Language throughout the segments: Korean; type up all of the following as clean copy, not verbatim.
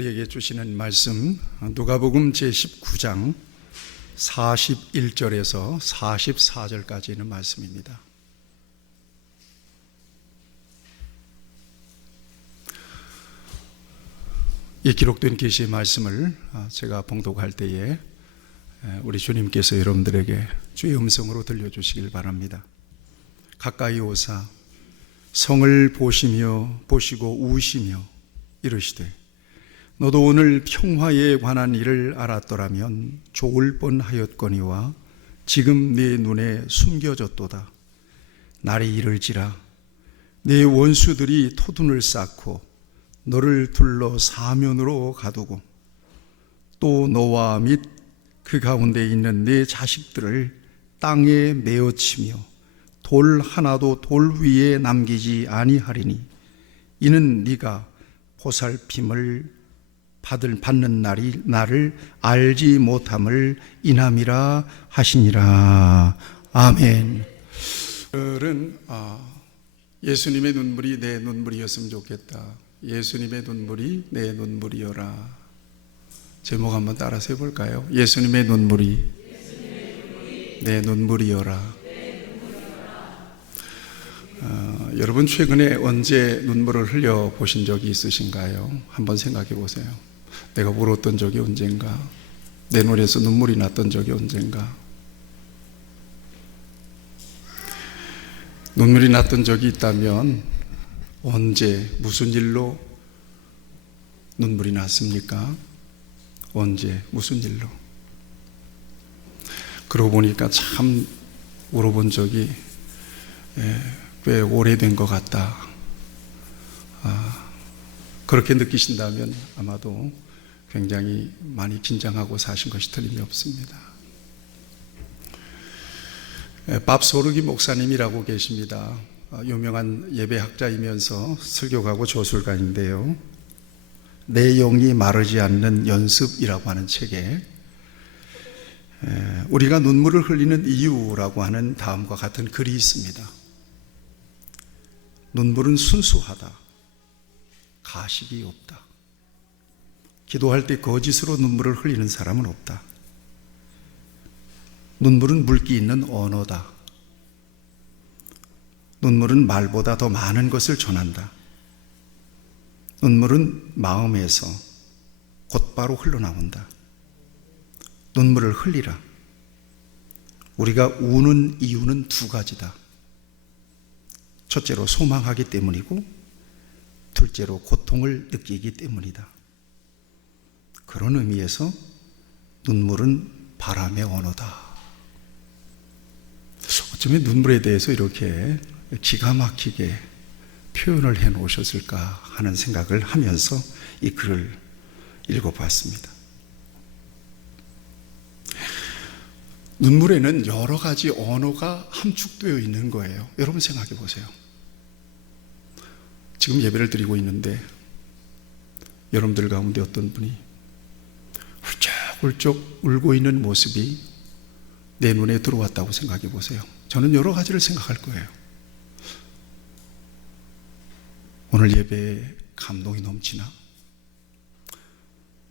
우리에게 주시는 말씀 누가복음 제19장 41절에서 44절까지 있는 말씀입니다. 이 기록된 계시의 말씀을 제가 봉독할 때에 우리 주님께서 여러분들에게 주의 음성으로 들려주시길 바랍니다. 가까이 오사 성을 보시고 우시며 이르시되 너도 오늘 평화에 관한 일을 알았더라면 좋을 뻔하였거니와 지금 네 눈에 숨겨졌도다. 날이 이를지라 네 원수들이 토둔을 쌓고 너를 둘러 사면으로 가두고 또 너와 및 그 가운데 있는 네 자식들을 땅에 메어치며 돌 하나도 돌 위에 남기지 아니하리니 이는 네가 보살핌을 받는 날이 나를 알지 못함을 인함이라 하시니라. 아멘. 오늘은 예수님의 눈물이 내 눈물이었으면 좋겠다. 예수님의 눈물이 내 눈물이여라. 제목 한번 따라서 해볼까요? 예수님의 눈물이 내 눈물이여라. 여러분 최근에 언제 눈물을 흘려 보신 적이 있으신가요? 한번 생각해 보세요. 내가 울었던 적이 언젠가? 내 눈에서 눈물이 났던 적이 언젠가? 눈물이 났던 적이 있다면 언제, 무슨 일로 눈물이 났습니까? 언제, 무슨 일로? 그러고 보니까 참 울어본 적이 꽤 오래된 것 같다. 그렇게 느끼신다면 아마도 굉장히 많이 긴장하고 사신 것이 틀림이 없습니다. 밥 소르기 목사님이라고 계십니다. 유명한 예배학자이면서 설교가고 조술가인데요. 내 영이 마르지 않는 연습이라고 하는 책에 우리가 눈물을 흘리는 이유라고 하는 다음과 같은 글이 있습니다. 눈물은 순수하다. 가식이 없다. 기도할 때 거짓으로 눈물을 흘리는 사람은 없다. 눈물은 물기 있는 언어다. 눈물은 말보다 더 많은 것을 전한다. 눈물은 마음에서 곧바로 흘러나온다. 눈물을 흘리라. 우리가 우는 이유는 두 가지다. 첫째로 소망하기 때문이고 둘째로 고통을 느끼기 때문이다. 그런 의미에서 눈물은 바람의 언어다. 어쩌면 눈물에 대해서 이렇게 기가 막히게 표현을 해 놓으셨을까 하는 생각을 하면서 이 글을 읽어보았습니다. 눈물에는 여러 가지 언어가 함축되어 있는 거예요. 여러분 생각해 보세요. 지금 예배를 드리고 있는데 여러분들 가운데 어떤 분이 훌쩍훌쩍 울고 있는 모습이 내 눈에 들어왔다고 생각해 보세요. 저는 여러 가지를 생각할 거예요. 오늘 예배에 감동이 넘치나?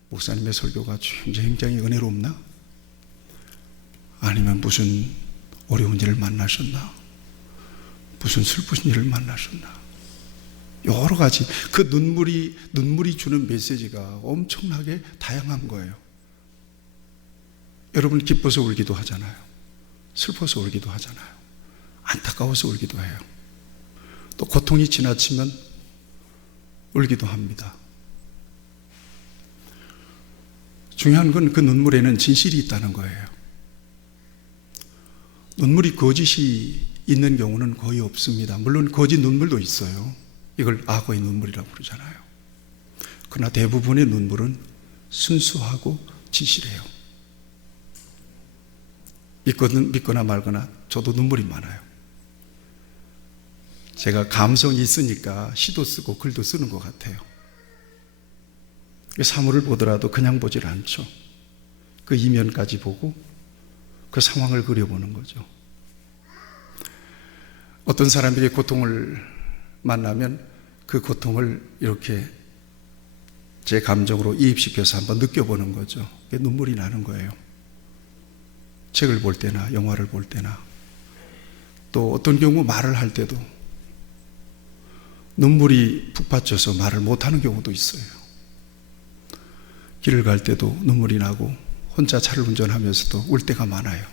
목사님의 설교가 굉장히 은혜롭나? 아니면 무슨 어려운 일을 만나셨나? 무슨 슬픈 일을 만나셨나? 여러 가지 그 눈물이 주는 메시지가 엄청나게 다양한 거예요. 여러분 기뻐서 울기도 하잖아요. 슬퍼서 울기도 하잖아요. 안타까워서 울기도 해요. 또 고통이 지나치면 울기도 합니다. 중요한 건 그 눈물에는 진실이 있다는 거예요. 눈물이 거짓이 있는 경우는 거의 없습니다. 물론 거짓 눈물도 있어요. 이걸 악어의 눈물이라고 부르잖아요. 그러나 대부분의 눈물은 순수하고 진실해요. 믿거나 말거나 저도 눈물이 많아요. 제가 감성이 있으니까 시도 쓰고 글도 쓰는 것 같아요. 사물을 보더라도 그냥 보질 않죠. 그 이면까지 보고 그 상황을 그려보는 거죠. 어떤 사람에게 고통을 만나면 그 고통을 이렇게 제 감정으로 이입시켜서 한번 느껴보는 거죠. 눈물이 나는 거예요. 책을 볼 때나 영화를 볼 때나 또 어떤 경우 말을 할 때도 눈물이 북받쳐서 말을 못하는 경우도 있어요. 길을 갈 때도 눈물이 나고 혼자 차를 운전하면서도 울 때가 많아요.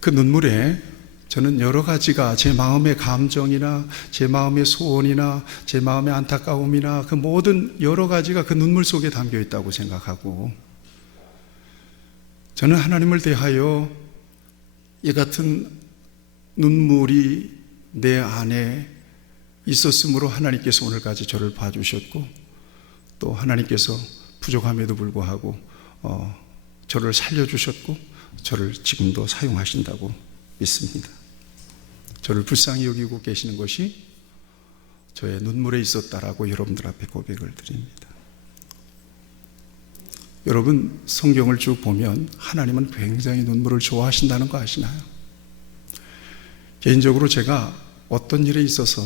그 눈물에 저는 여러 가지가 제 마음의 감정이나 제 마음의 소원이나 제 마음의 안타까움이나 그 모든 여러 가지가 그 눈물 속에 담겨 있다고 생각하고, 저는 하나님을 대하여 이 같은 눈물이 내 안에 있었으므로 하나님께서 오늘까지 저를 봐주셨고, 또 하나님께서 부족함에도 불구하고 저를 살려주셨고 저를 지금도 사용하신다고 믿습니다. 저를 불쌍히 여기고 계시는 것이 저의 눈물에 있었다라고 여러분들 앞에 고백을 드립니다. 여러분, 성경을 쭉 보면 하나님은 굉장히 눈물을 좋아하신다는 거 아시나요? 개인적으로 제가 어떤 일에 있어서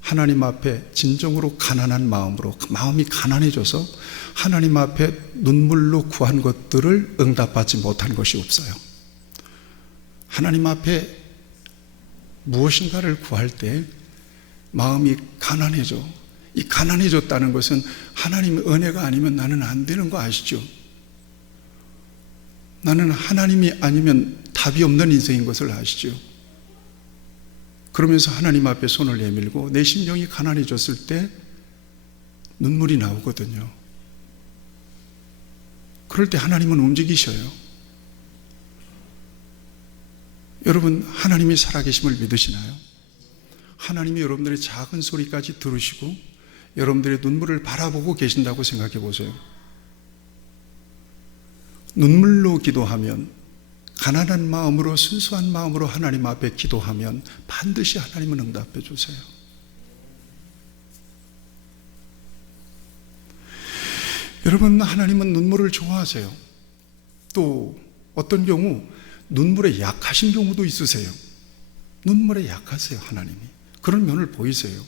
하나님 앞에 진정으로 가난한 마음으로, 마음이 가난해져서 하나님 앞에 눈물로 구한 것들을 응답받지 못한 것이 없어요. 하나님 앞에 무엇인가를 구할 때 마음이 가난해져. 이 가난해졌다는 것은 하나님의 은혜가 아니면 나는 안 되는 거 아시죠? 나는 하나님이 아니면 답이 없는 인생인 것을 아시죠? 그러면서 하나님 앞에 손을 내밀고 내 심령이 가난해졌을 때 눈물이 나오거든요. 그럴 때 하나님은 움직이셔요. 여러분, 하나님이 살아계심을 믿으시나요? 하나님이 여러분들의 작은 소리까지 들으시고 여러분들의 눈물을 바라보고 계신다고 생각해 보세요. 눈물로 기도하면, 가난한 마음으로, 순수한 마음으로 하나님 앞에 기도하면 반드시 하나님은 응답해 주세요. 여러분, 하나님은 눈물을 좋아하세요. 또 어떤 경우 눈물에 약하신 경우도 있으세요. 눈물에 약하세요, 하나님이. 그런 면을 보이세요.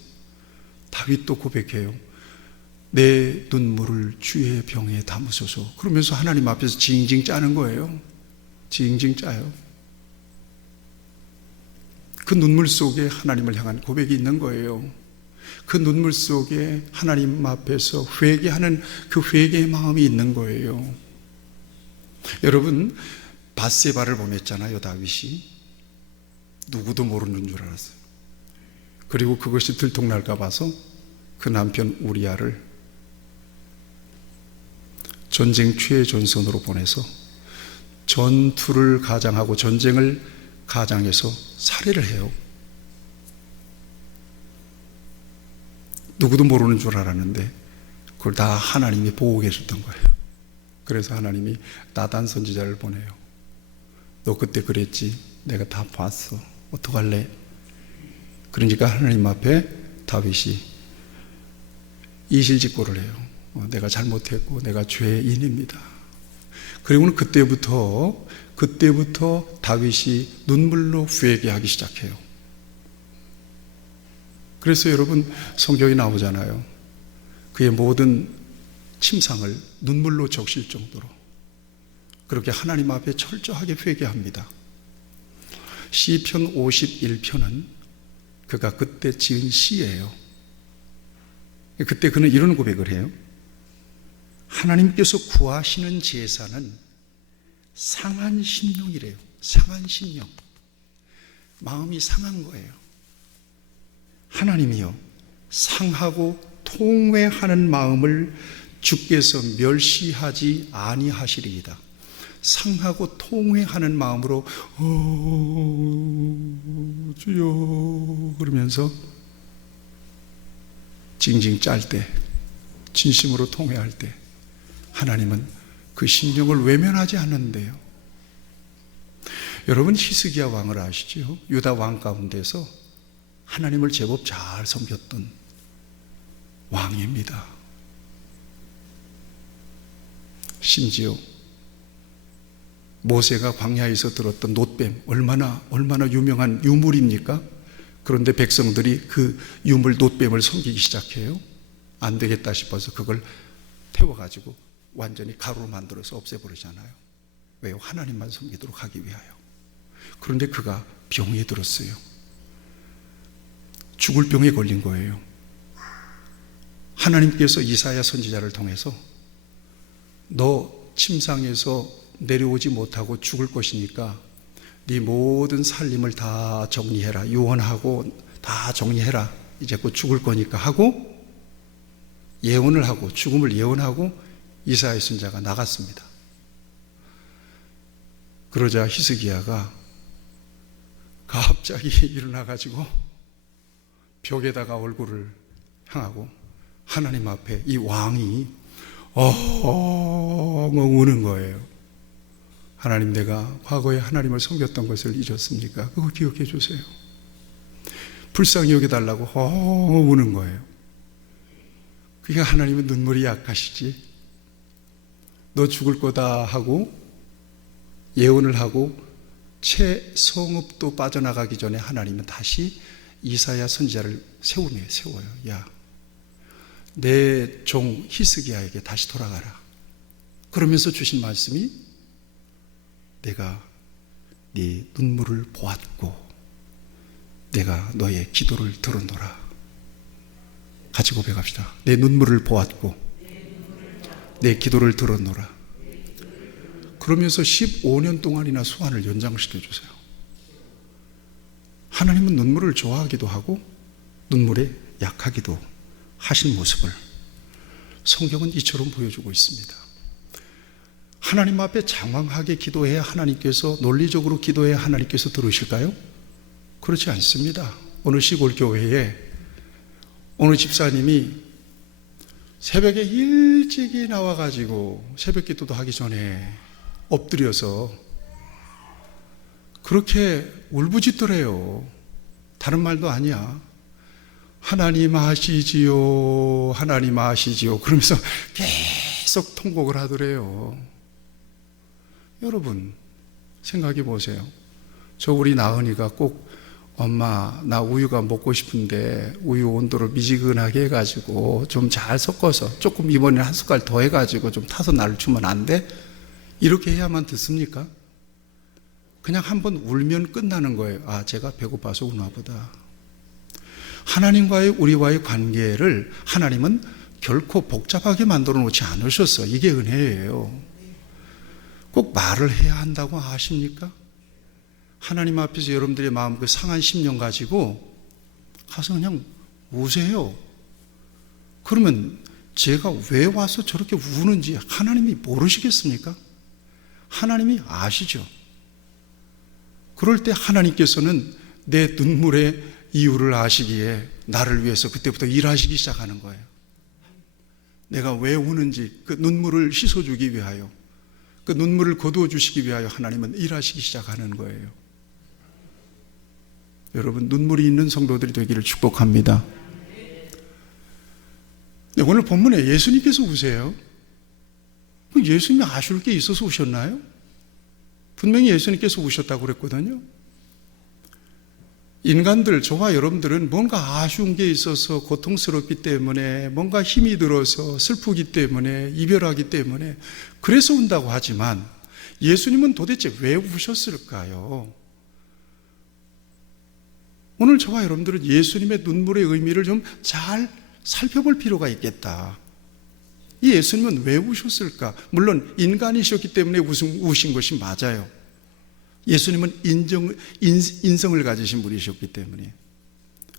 다윗도 고백해요. 내 눈물을 주의 병에 담으소서. 그러면서 하나님 앞에서 징징 짜는 거예요. 징징 짜요. 그 눈물 속에 하나님을 향한 고백이 있는 거예요. 그 눈물 속에 하나님 앞에서 회개하는 그 회개의 마음이 있는 거예요. 여러분, 밧세바를 보냈잖아요, 다윗이. 누구도 모르는 줄 알았어요. 그리고 그것이 들통날까 봐서 그 남편 우리아를 전쟁 최 전선으로 보내서 전투를 가장하고 전쟁을 가장해서 살해를 해요. 누구도 모르는 줄 알았는데 그걸 다 하나님이 보고 계셨던 거예요. 그래서 하나님이 나단 선지자를 보내요. 너 그때 그랬지? 내가 다 봤어. 어떡할래? 그러니까 하나님 앞에 다윗이 이실직고를 해요. 내가 잘못했고 내가 죄인입니다. 그리고는 그때부터 다윗이 눈물로 회개하기 시작해요. 그래서 여러분, 성경에 나오잖아요. 그의 모든 침상을 눈물로 적실 정도로 그렇게 하나님 앞에 철저하게 회개합니다. 시편 51편은 그가 그때 지은 시예요. 그때 그는 이런 고백을 해요. 하나님께서 구하시는 제사는 상한 심령이래요. 상한 심령. 마음이 상한 거예요. 하나님이요, 상하고 통회하는 마음을 주께서 멸시하지 아니하시리이다. 상하고 통회하는 마음으로 주여 그러면서 징징 짤 때, 진심으로 통회할 때 하나님은 그 심령을 외면하지 않는데요. 여러분, 히스기야 왕을 아시죠? 유다 왕 가운데서 하나님을 제법 잘 섬겼던 왕입니다. 심지어 모세가 광야에서 들었던 놋뱀, 얼마나 유명한 유물입니까? 그런데 백성들이 그 유물 놋뱀을 섬기기 시작해요. 안 되겠다 싶어서 그걸 태워가지고 완전히 가루로 만들어서 없애버리잖아요. 왜요? 하나님만 섬기도록 하기 위하여. 그런데 그가 병에 들었어요. 죽을 병에 걸린 거예요. 하나님께서 이사야 선지자를 통해서 너 침상에서 내려오지 못하고 죽을 것이니까 네 모든 살림을 다 정리해라. 유언하고 다 정리해라. 이제 곧 죽을 거니까 하고 예언을 하고 죽음을 예언하고 이사야 선지자가 나갔습니다. 그러자 히스기야가 갑자기 일어나가지고 벽에다가 얼굴을 향하고 하나님 앞에 이 왕이 우는 거예요. 하나님, 내가 과거에 하나님을 섬겼던 것을 잊었습니까? 그거 기억해 주세요. 불쌍히 여겨달라고 우는 거예요. 그러니까 하나님은 눈물이 약하시지. 너 죽을 거다 하고 예언을 하고 채 성읍도 빠져나가기 전에 하나님은 다시 이사야 선지자를 세워요. 야, 내 종 히스기야에게 다시 돌아가라. 그러면서 주신 말씀이 내가 네 눈물을 보았고 내가 너의 기도를 들었노라. 같이 고백합시다. 내 눈물을 보았고 내 기도를 들었노라. 그러면서 15년 동안이나 소환을 연장시켜 주세요. 하나님은 눈물을 좋아하기도 하고 눈물에 약하기도 하신 모습을 성경은 이처럼 보여주고 있습니다. 하나님 앞에 장황하게 기도해야 하나님께서, 논리적으로 기도해야 하나님께서 들으실까요? 그렇지 않습니다. 어느 시골 교회에 어느 집사님이 새벽에 일찍이 나와가지고 새벽 기도도 하기 전에 엎드려서 그렇게 울부짖더래요. 다른 말도 아니야. 하나님 아시지요, 하나님 아시지요. 그러면서 계속 통곡을 하더래요. 여러분 생각해 보세요. 저 우리 나은이가 꼭 엄마 나 우유가 먹고 싶은데 우유 온도를 미지근하게 해가지고 좀 잘 섞어서 조금 이번에는 한 숟갈 더 해가지고 좀 타서 나를 주면 안 돼? 이렇게 해야만 듣습니까? 그냥 한번 울면 끝나는 거예요. 아, 제가 배고파서 우나 보다. 하나님과의 우리와의 관계를 하나님은 결코 복잡하게 만들어 놓지 않으셨어. 이게 은혜예요. 꼭 말을 해야 한다고 아십니까? 하나님 앞에서 여러분들의 마음 그 상한 심령 가지고 가서 그냥 우세요. 그러면 제가 왜 와서 저렇게 우는지 하나님이 모르시겠습니까? 하나님이 아시죠. 그럴 때 하나님께서는 내 눈물의 이유를 아시기에 나를 위해서 그때부터 일하시기 시작하는 거예요. 내가 왜 우는지 그 눈물을 씻어주기 위하여, 그 눈물을 거두어 주시기 위하여 하나님은 일하시기 시작하는 거예요. 여러분, 눈물이 있는 성도들이 되기를 축복합니다. 네, 오늘 본문에 예수님께서 우세요. 예수님이 아쉬울 게 있어서 우셨나요? 분명히 예수님께서 우셨다고 그랬거든요. 인간들, 저와 여러분들은 뭔가 아쉬운 게 있어서 고통스럽기 때문에, 뭔가 힘이 들어서 슬프기 때문에, 이별하기 때문에 그래서 운다고 하지만 예수님은 도대체 왜 우셨을까요? 오늘 저와 여러분들은 예수님의 눈물의 의미를 좀 잘 살펴볼 필요가 있겠다. 이 예수님은 왜 우셨을까? 물론 인간이셨기 때문에 우신 것이 맞아요. 예수님은 인성을 가지신 분이셨기 때문에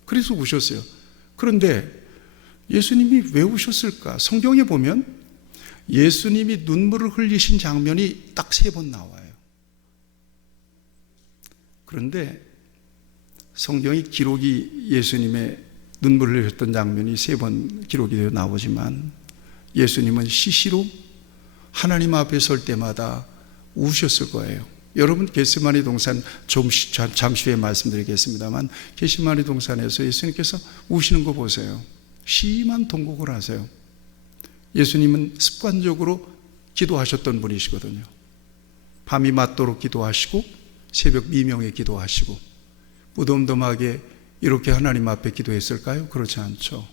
그래서 우셨어요. 그런데 예수님이 왜 우셨을까? 성경에 보면 예수님이 눈물을 흘리신 장면이 딱 3번 나와요. 그런데 성경의 기록이 예수님의 눈물을 흘렸던 장면이 3번 기록이 되어 나오지만 예수님은 시시로 하나님 앞에 설 때마다 우셨을 거예요. 여러분 겟세마네 동산 잠시 후에 말씀드리겠습니다만 겟세마네 동산에서 예수님께서 우시는 거 보세요. 심한 통곡을 하세요. 예수님은 습관적으로 기도하셨던 분이시거든요. 밤이 맞도록 기도하시고 새벽 미명에 기도하시고 무덤덤하게 이렇게 하나님 앞에 기도했을까요? 그렇지 않죠.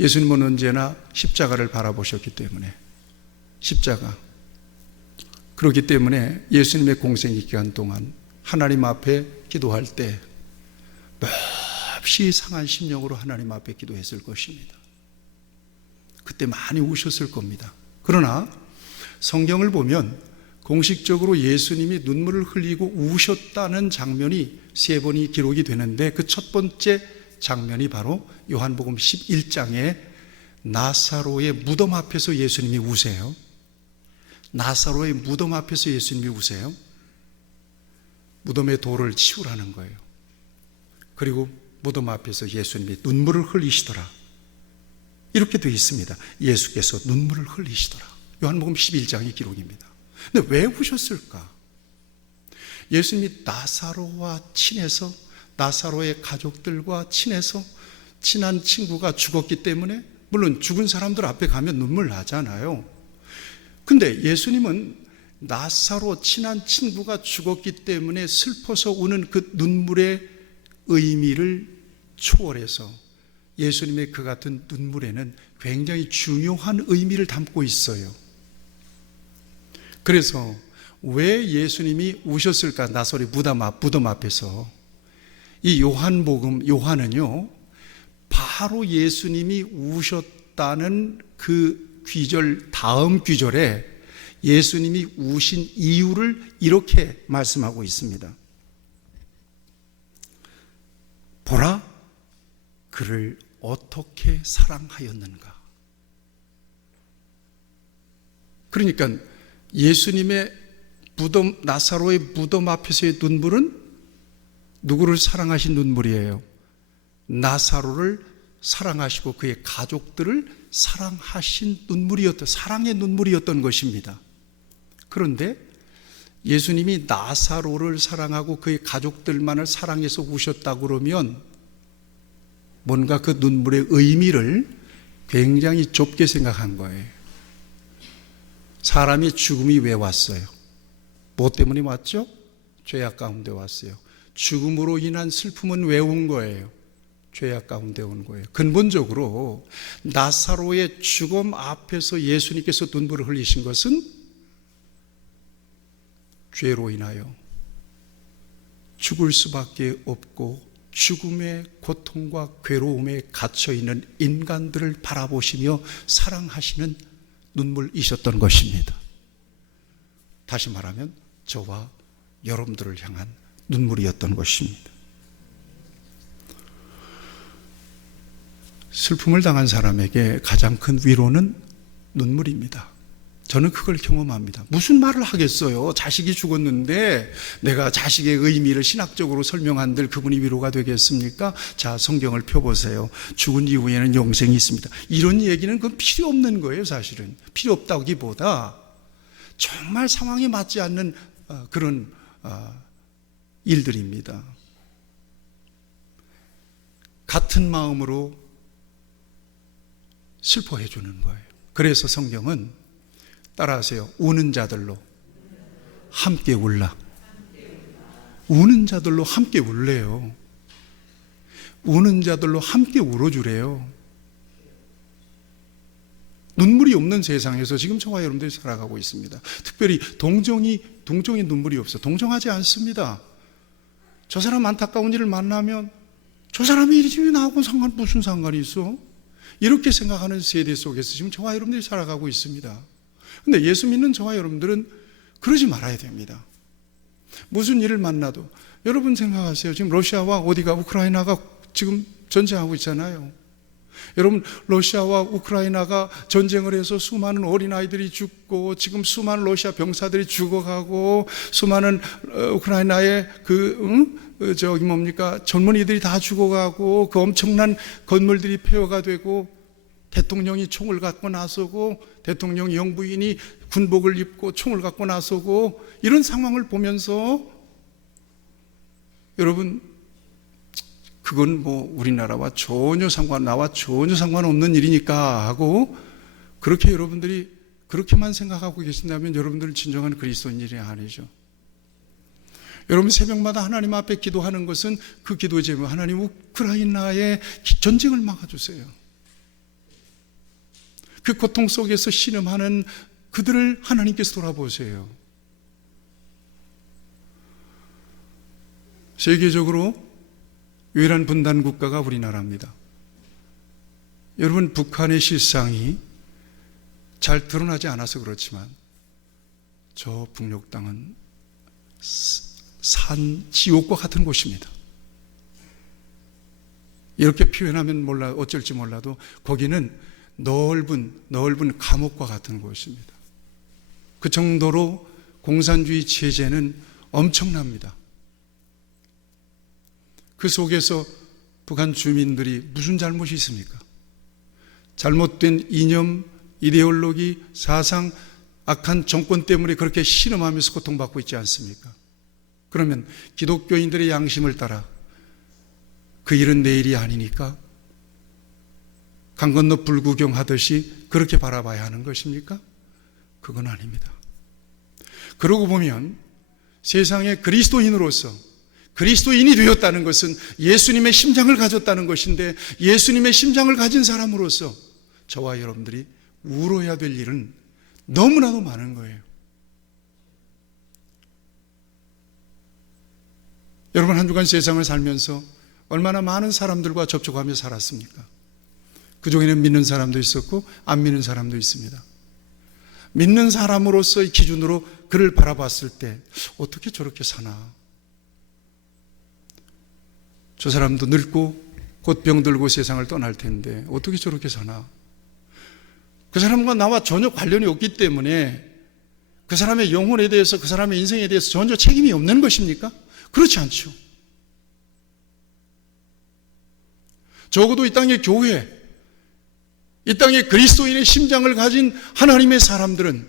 예수님은 언제나 십자가를 바라보셨기 때문에, 십자가. 그렇기 때문에 예수님의 공생의 기간 동안 하나님 앞에 기도할 때 몹시 상한 심령으로 하나님 앞에 기도했을 것입니다. 그때 많이 우셨을 겁니다. 그러나 성경을 보면 공식적으로 예수님이 눈물을 흘리고 우셨다는 장면이 3번이 기록이 되는데, 그 첫 번째 장면이 바로 요한복음 11장에 나사로의 무덤 앞에서 예수님이 우세요. 나사로의 무덤 앞에서 예수님이 우세요. 무덤의 돌을 치우라는 거예요. 그리고 무덤 앞에서 예수님이 눈물을 흘리시더라. 이렇게 되어 있습니다. 예수께서 눈물을 흘리시더라. 요한복음 11장의 기록입니다. 근데 왜 우셨을까? 예수님이 나사로와 친해서, 나사로의 가족들과 친해서, 친한 친구가 죽었기 때문에, 물론 죽은 사람들 앞에 가면 눈물 나잖아요. 근데 예수님은 나사로 친한 친구가 죽었기 때문에 슬퍼서 우는 그 눈물의 의미를 초월해서 예수님의 그 같은 눈물에는 굉장히 중요한 의미를 담고 있어요. 그래서 왜 예수님이 우셨을까? 나사로의 무덤 앞에서. 이 요한은요, 바로 예수님이 우셨다는 그 귀절, 다음 귀절에 예수님이 우신 이유를 이렇게 말씀하고 있습니다. 보라, 그를 어떻게 사랑하였는가. 그러니까 예수님의 무덤, 나사로의 무덤 앞에서의 눈물은 누구를 사랑하신 눈물이에요? 나사로를 사랑하시고 그의 가족들을 사랑하신 눈물이었던, 사랑의 눈물이었던 것입니다. 그런데 예수님이 나사로를 사랑하고 그의 가족들만을 사랑해서 우셨다고 그러면 뭔가 그 눈물의 의미를 굉장히 좁게 생각한 거예요. 사람의 죽음이 왜 왔어요? 뭐 때문에 왔죠? 죄악 가운데 왔어요. 죽음으로 인한 슬픔은 왜 온 거예요? 죄악 가운데 온 거예요. 근본적으로 나사로의 죽음 앞에서 예수님께서 눈물을 흘리신 것은 죄로 인하여 죽을 수밖에 없고 죽음의 고통과 괴로움에 갇혀있는 인간들을 바라보시며 사랑하시는 눈물이셨던 것입니다. 다시 말하면 저와 여러분들을 향한 눈물이었던 것입니다. 슬픔을 당한 사람에게 가장 큰 위로는 눈물입니다. 저는 그걸 경험합니다. 무슨 말을 하겠어요? 자식이 죽었는데 내가 자식의 의미를 신학적으로 설명한들 그분이 위로가 되겠습니까? 자, 성경을 펴보세요. 죽은 이후에는 영생이 있습니다. 이런 얘기는 그건 필요 없는 거예요. 사실은 필요 없다기보다 정말 상황에 맞지 않는 그런 일들입니다. 같은 마음으로 슬퍼해 주는 거예요. 그래서 성경은 따라하세요. 우는 자들로 함께 울라. 우는 자들로 함께 울래요. 우는 자들로 함께 울어주래요. 눈물이 없는 세상에서 지금 저와 여러분들이 살아가고 있습니다. 특별히 동정의 눈물이 없어. 동정하지 않습니다. 저 사람 안타까운 일을 만나면 저 사람이 이리 집에 나하고는 무슨 상관이 있어? 이렇게 생각하는 세대 속에서 지금 저와 여러분들이 살아가고 있습니다. 근데 예수 믿는 저와 여러분들은 그러지 말아야 됩니다. 무슨 일을 만나도 여러분 생각하세요. 지금 러시아와 우크라이나가 지금 전쟁하고 있잖아요. 여러분, 러시아와 우크라이나가 전쟁을 해서 수많은 어린아이들이 죽고 지금 수많은 러시아 병사들이 죽어가고 수많은 우크라이나의 젊은이들이 다 죽어가고 그 엄청난 건물들이 폐허가 되고 대통령이 총을 갖고 나서고 대통령 영부인이 군복을 입고 총을 갖고 나서고 이런 상황을 보면서 여러분, 그건 뭐 우리나라와 나와 전혀 상관없는 일이니까 하고 그렇게 여러분들이 그렇게만 생각하고 계신다면 여러분들은 진정한 그리스도인이 아니죠. 여러분 새벽마다 하나님 앞에 기도하는 것은 그 기도의 제목, 하나님 우크라이나의 전쟁을 막아주세요. 그 고통 속에서 신음하는 그들을 하나님께서 돌아보세요. 세계적으로 유일한 분단 국가가 우리나라입니다. 여러분, 북한의 실상이 잘 드러나지 않아서 그렇지만 저 북녘 땅은 산 지옥과 같은 곳입니다. 이렇게 표현하면 어쩔지 몰라도 거기는 넓은 감옥과 같은 곳입니다. 그 정도로 공산주의 체제는 엄청납니다. 그 속에서 북한 주민들이 무슨 잘못이 있습니까? 잘못된 이념, 이데올로기, 사상, 악한 정권 때문에 그렇게 신음하면서 고통받고 있지 않습니까? 그러면 기독교인들의 양심을 따라 그 일은 내 일이 아니니까 강 건너 불구경하듯이 그렇게 바라봐야 하는 것입니까? 그건 아닙니다. 그러고 보면 세상의 그리스도인으로서 그리스도인이 되었다는 것은 예수님의 심장을 가졌다는 것인데, 예수님의 심장을 가진 사람으로서 저와 여러분들이 울어야 될 일은 너무나도 많은 거예요. 여러분, 한 주간 세상을 살면서 얼마나 많은 사람들과 접촉하며 살았습니까? 그 중에는 믿는 사람도 있었고 안 믿는 사람도 있습니다. 믿는 사람으로서의 기준으로 그를 바라봤을 때 어떻게 저렇게 사나? 저 사람도 늙고 곧 병들고 세상을 떠날 텐데 어떻게 저렇게 사나? 그 사람과 나와 전혀 관련이 없기 때문에 그 사람의 영혼에 대해서, 그 사람의 인생에 대해서 전혀 책임이 없는 것입니까? 그렇지 않죠. 적어도 이 땅의 교회, 이 땅의 그리스도인의 심장을 가진 하나님의 사람들은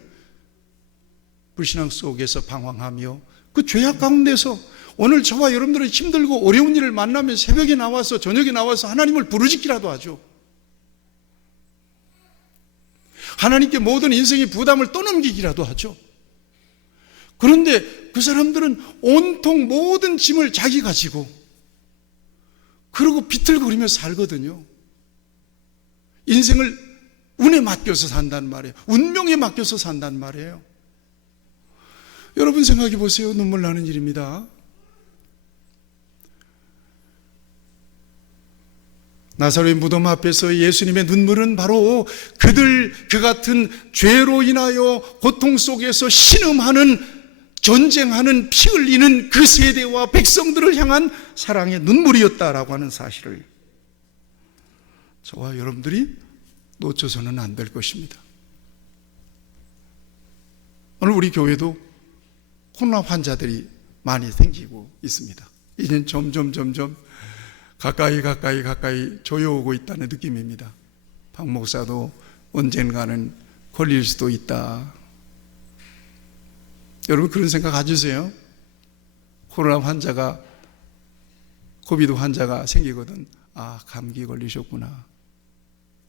불신앙 속에서 방황하며 그 죄악 가운데서 오늘 저와 여러분들은 힘들고 어려운 일을 만나면 새벽에 나와서, 저녁에 나와서 하나님을 부르짖기라도 하죠. 하나님께 모든 인생의 부담을 떠넘기기라도 하죠. 그런데 그 사람들은 온통 모든 짐을 자기가 지고 그러고 비틀거리며 살거든요. 인생을 운에 맡겨서 산단 말이에요. 운명에 맡겨서 산단 말이에요. 여러분 생각해 보세요. 눈물 나는 일입니다. 나사렛 무덤 앞에서 예수님의 눈물은 바로 그 같은 죄로 인하여 고통 속에서 신음하는, 전쟁하는, 피 흘리는 그 세대와 백성들을 향한 사랑의 눈물이었다라고 하는 사실을 저와 여러분들이 놓쳐서는 안 될 것입니다. 오늘 우리 교회도 코로나 환자들이 많이 생기고 있습니다. 이젠 점점 가까이 조여오고 있다는 느낌입니다. 박 목사도 언젠가는 걸릴 수도 있다. 여러분 그런 생각 가지세요. 코로나 환자가, 코비드 환자가 생기거든. 아, 감기 걸리셨구나.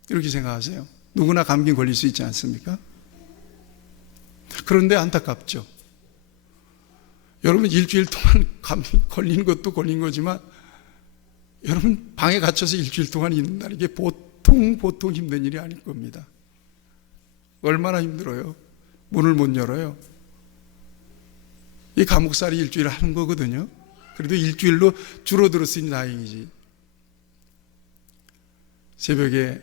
이렇게 생각하세요. 누구나 감기 걸릴 수 있지 않습니까? 그런데 안타깝죠. 여러분 일주일 동안 감기 걸린 것도 걸린 거지만 여러분 방에 갇혀서 일주일 동안 있는다는 게 보통 힘든 일이 아닐 겁니다. 얼마나 힘들어요. 문을 못 열어요. 이 감옥살이 일주일 하는 거거든요. 그래도 일주일로 줄어들었으니 다행이지. 새벽에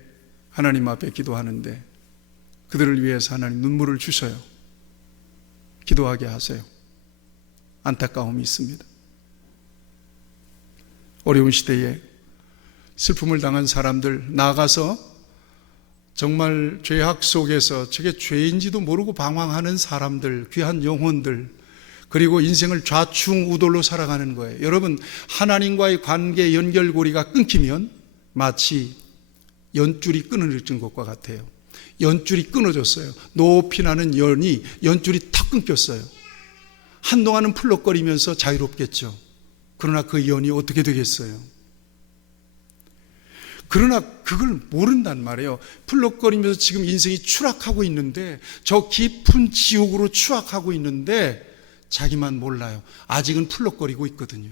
하나님 앞에 기도하는데 그들을 위해서 하나님 눈물을 주셔요. 기도하게 하세요. 안타까움이 있습니다. 어려운 시대에 슬픔을 당한 사람들, 나아가서 정말 죄악 속에서 저게 죄인지도 모르고 방황하는 사람들, 귀한 영혼들, 그리고 인생을 좌충우돌로 살아가는 거예요. 여러분, 하나님과의 관계 연결고리가 끊기면 마치 연줄이 끊어진 것과 같아요. 연줄이 끊어졌어요. 높이 나는 연줄이 탁 끊겼어요. 한동안은 풀럭거리면서 자유롭겠죠. 그러나 그 연이 어떻게 되겠어요? 그러나 그걸 모른단 말이에요. 풀럭거리면서 지금 인생이 추락하고 있는데, 저 깊은 지옥으로 추락하고 있는데 자기만 몰라요. 아직은 풀럭거리고 있거든요.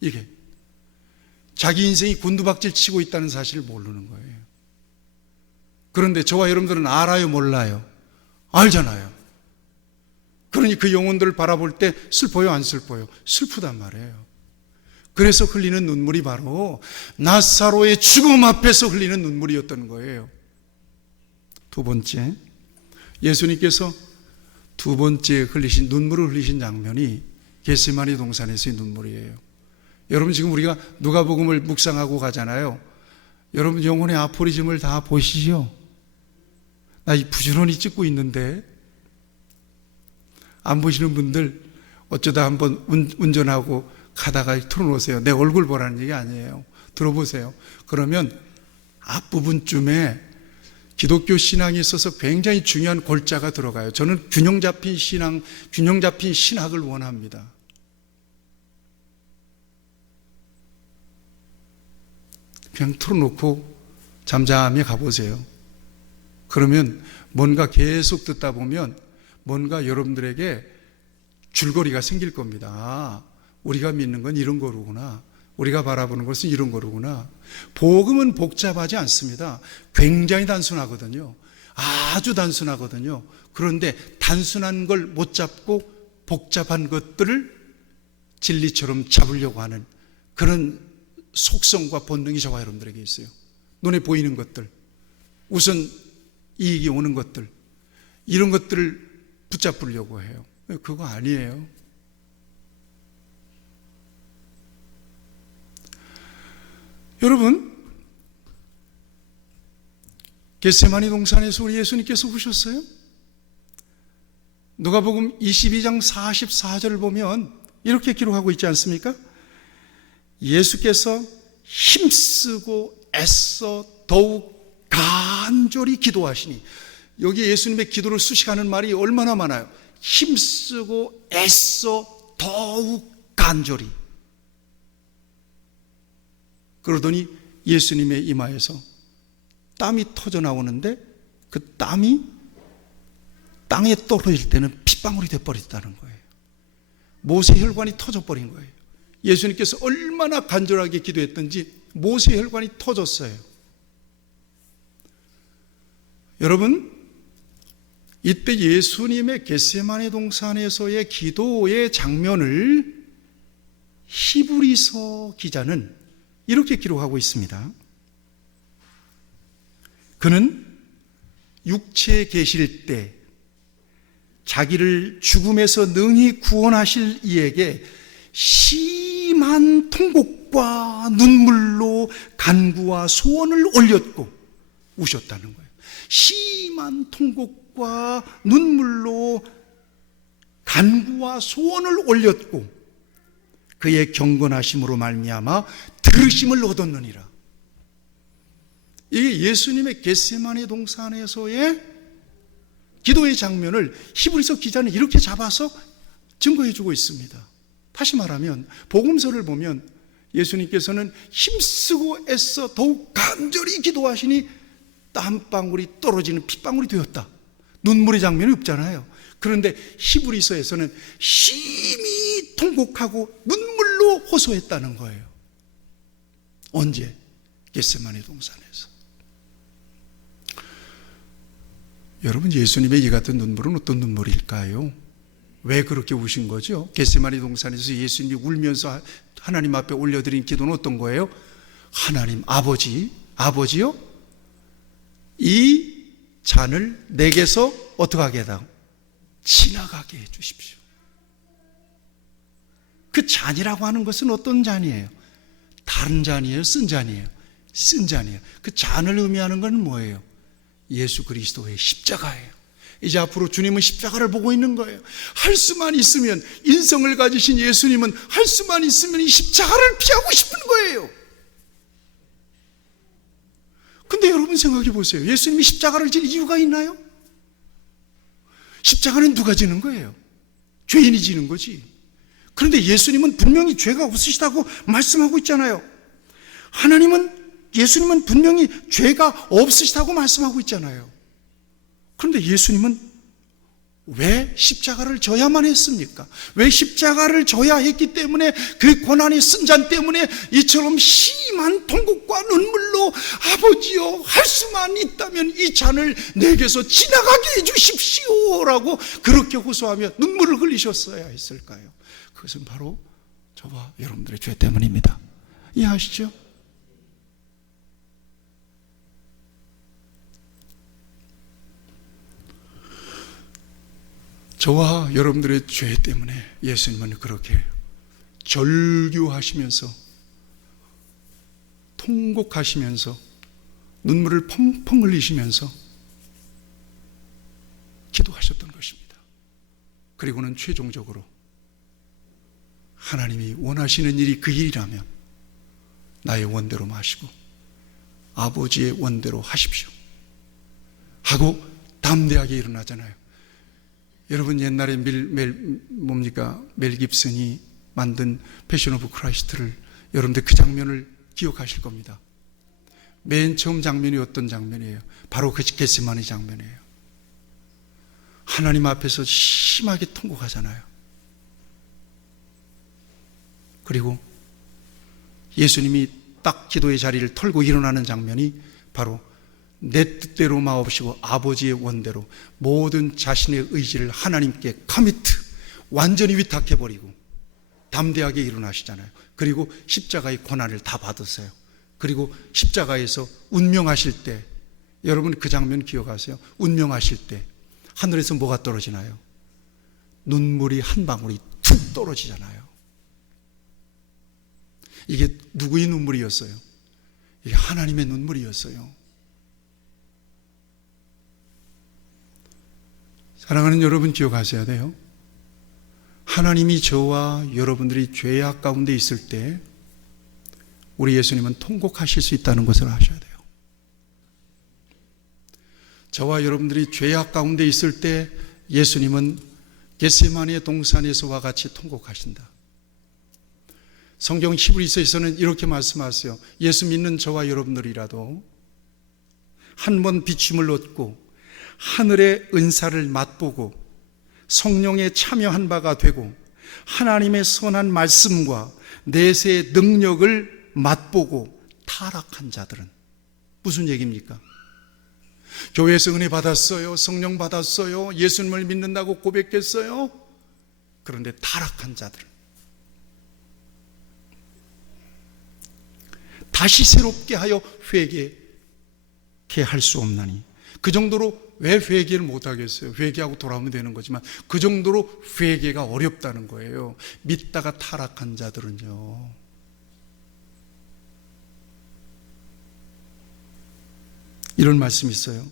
이게 자기 인생이 곤두박질 치고 있다는 사실을 모르는 거예요. 그런데 저와 여러분들은 알아요, 몰라요? 알잖아요. 그러니 그 영혼들을 바라볼 때 슬퍼요, 안 슬퍼요? 슬프단 말이에요. 그래서 흘리는 눈물이 바로 나사로의 죽음 앞에서 흘리는 눈물이었던 거예요. 두 번째, 예수님께서 두 번째 눈물을 흘리신 장면이 겟세마네 동산에서의 눈물이에요. 여러분, 지금 우리가 누가복음을 묵상하고 가잖아요. 여러분, 영혼의 아포리즘을 다 보시죠? 나 부지런히 찍고 있는데 안 보시는 분들 어쩌다 한번 운전하고 가다가 틀어놓으세요. 내 얼굴 보라는 얘기 아니에요. 들어보세요. 그러면 앞부분쯤에 기독교 신앙에 있어서 굉장히 중요한 골자가 들어가요. 저는 균형 잡힌 신학을 원합니다. 그냥 틀어놓고 잠잠히 가보세요. 그러면 뭔가 계속 듣다 보면 뭔가 여러분들에게 줄거리가 생길 겁니다. 아, 우리가 믿는 건 이런 거로구나. 우리가 바라보는 것은 이런 거로구나. 복음은 복잡하지 않습니다. 굉장히 단순하거든요. 아주 단순하거든요. 그런데 단순한 걸 못 잡고 복잡한 것들을 진리처럼 잡으려고 하는 그런 속성과 본능이 저와 여러분들에게 있어요. 눈에 보이는 것들, 우선 이익이 오는 것들, 이런 것들을 붙잡으려고 해요. 그거 아니에요. 여러분, 겟세마네 동산에서 우리 예수님께서 우셨어요? 누가복음 22장 44절을 보면 이렇게 기록하고 있지 않습니까? 예수께서 힘쓰고 애써 더욱 간절히 기도하시니, 여기 예수님의 기도를 수식하는 말이 얼마나 많아요. 힘쓰고 애써 더욱 간절히. 그러더니 예수님의 이마에서 땀이 터져 나오는데 그 땀이 땅에 떨어질 때는 핏방울이 되어버렸다는 거예요. 모세혈관이 터져버린 거예요. 예수님께서 얼마나 간절하게 기도했던지 모세혈관이 터졌어요. 여러분, 이때 예수님의 겟세마네 동산에서의 기도의 장면을 히브리서 기자는 이렇게 기록하고 있습니다. 그는 육체에 계실 때 자기를 죽음에서 능히 구원하실 이에게 심한 통곡과 눈물로 간구와 소원을 올렸고 우셨다는 거예요. 심한 통곡과 눈물로 간구와 소원을 올렸고 그의 경건하심으로 말미암아 들으심을 얻었느니라. 이게 예수님의 겟세마네 동산에서의 기도의 장면을 히브리서 기자는 이렇게 잡아서 증거해 주고 있습니다. 다시 말하면 복음서를 보면 예수님께서는 힘쓰고 애써 더욱 간절히 기도하시니 땀방울이 떨어지는 핏방울이 되었다. 눈물의 장면이 없잖아요. 그런데 히브리서에서는 심히 통곡하고 눈물로 호소했다는 거예요. 언제? 겟세마네 동산에서. 여러분, 예수님의 이 같은 눈물은 어떤 눈물일까요? 왜 그렇게 우신 거죠? 겟세마네 동산에서 예수님이 울면서 하나님 앞에 올려드린 기도는 어떤 거예요? 하나님 아버지요? 이 잔을 내게서 어떻게 하게 해달라고? 지나가게 해 주십시오. 그 잔이라고 하는 것은 어떤 잔이에요? 다른 잔이에요? 쓴 잔이에요? 쓴 잔이에요. 그 잔을 의미하는 건 뭐예요? 예수 그리스도의 십자가예요. 이제 앞으로 주님은 십자가를 보고 있는 거예요. 할 수만 있으면, 인성을 가지신 예수님은 할 수만 있으면 이 십자가를 피하고 싶은 거예요. 근데 여러분 생각해 보세요. 예수님이 십자가를 질 이유가 있나요? 십자가는 누가 지는 거예요? 죄인이 지는 거지. 그런데 예수님은 분명히 죄가 없으시다고 말씀하고 있잖아요. 예수님은 분명히 죄가 없으시다고 말씀하고 있잖아요. 그런데 예수님은 왜 십자가를 져야만 했습니까? 왜 십자가를 져야 했기 때문에, 그 고난의 순잔 때문에 이처럼 심한 통곡과 눈물로 아버지여, 할 수만 있다면 이 잔을 내게서 지나가게 해주십시오라고 그렇게 호소하며 눈물을 흘리셨어야 했을까요? 그것은 바로 저와 여러분들의 죄 때문입니다. 이해하시죠? 저와 여러분들의 죄 때문에 예수님은 그렇게 절규하시면서, 통곡하시면서, 눈물을 펑펑 흘리시면서 기도하셨던 것입니다. 그리고는 최종적으로 하나님이 원하시는 일이 그 일이라면 나의 원대로 마시고 아버지의 원대로 하십시오 하고 담대하게 일어나잖아요. 여러분, 옛날에 멜 깁슨이 만든 패션 오브 크라이스트를, 여러분들 그 장면을 기억하실 겁니다. 맨 처음 장면이 어떤 장면이에요? 바로 그 겟세마네 장면이에요. 하나님 앞에서 심하게 통곡하잖아요. 그리고 예수님이 딱 기도의 자리를 털고 일어나는 장면이 바로 내 뜻대로 마옵시고 아버지의 원대로 모든 자신의 의지를 하나님께 커미트, 완전히 위탁해버리고 담대하게 일어나시잖아요. 그리고 십자가의 고난을 다 받으세요. 그리고 십자가에서 운명하실 때, 여러분 그 장면 기억하세요? 운명하실 때 하늘에서 뭐가 떨어지나요? 눈물이 한 방울이 툭 떨어지잖아요. 이게 누구의 눈물이었어요? 이게 하나님의 눈물이었어요. 사랑하는 여러분, 기억하셔야 돼요. 하나님이 저와 여러분들이 죄악 가운데 있을 때 우리 예수님은 통곡하실 수 있다는 것을 아셔야 돼요. 저와 여러분들이 죄악 가운데 있을 때 예수님은 겟세마네 동산에서와 같이 통곡하신다. 성경 히브리서에서는 이렇게 말씀하세요. 예수 믿는 저와 여러분들이라도 한 번 비춤을 얻고 하늘의 은사를 맛보고 성령에 참여한 바가 되고 하나님의 선한 말씀과 내세의 능력을 맛보고 타락한 자들은, 무슨 얘기입니까? 교회에서 은혜 받았어요, 성령 받았어요, 예수님을 믿는다고 고백했어요. 그런데 타락한 자들은 다시 새롭게 하여 회개케 할 수 없나니. 그 정도로 왜 회개를 못하겠어요? 회개하고 돌아오면 되는 거지만 그 정도로 회개가 어렵다는 거예요. 믿다가 타락한 자들은요, 이런 말씀이 있어요.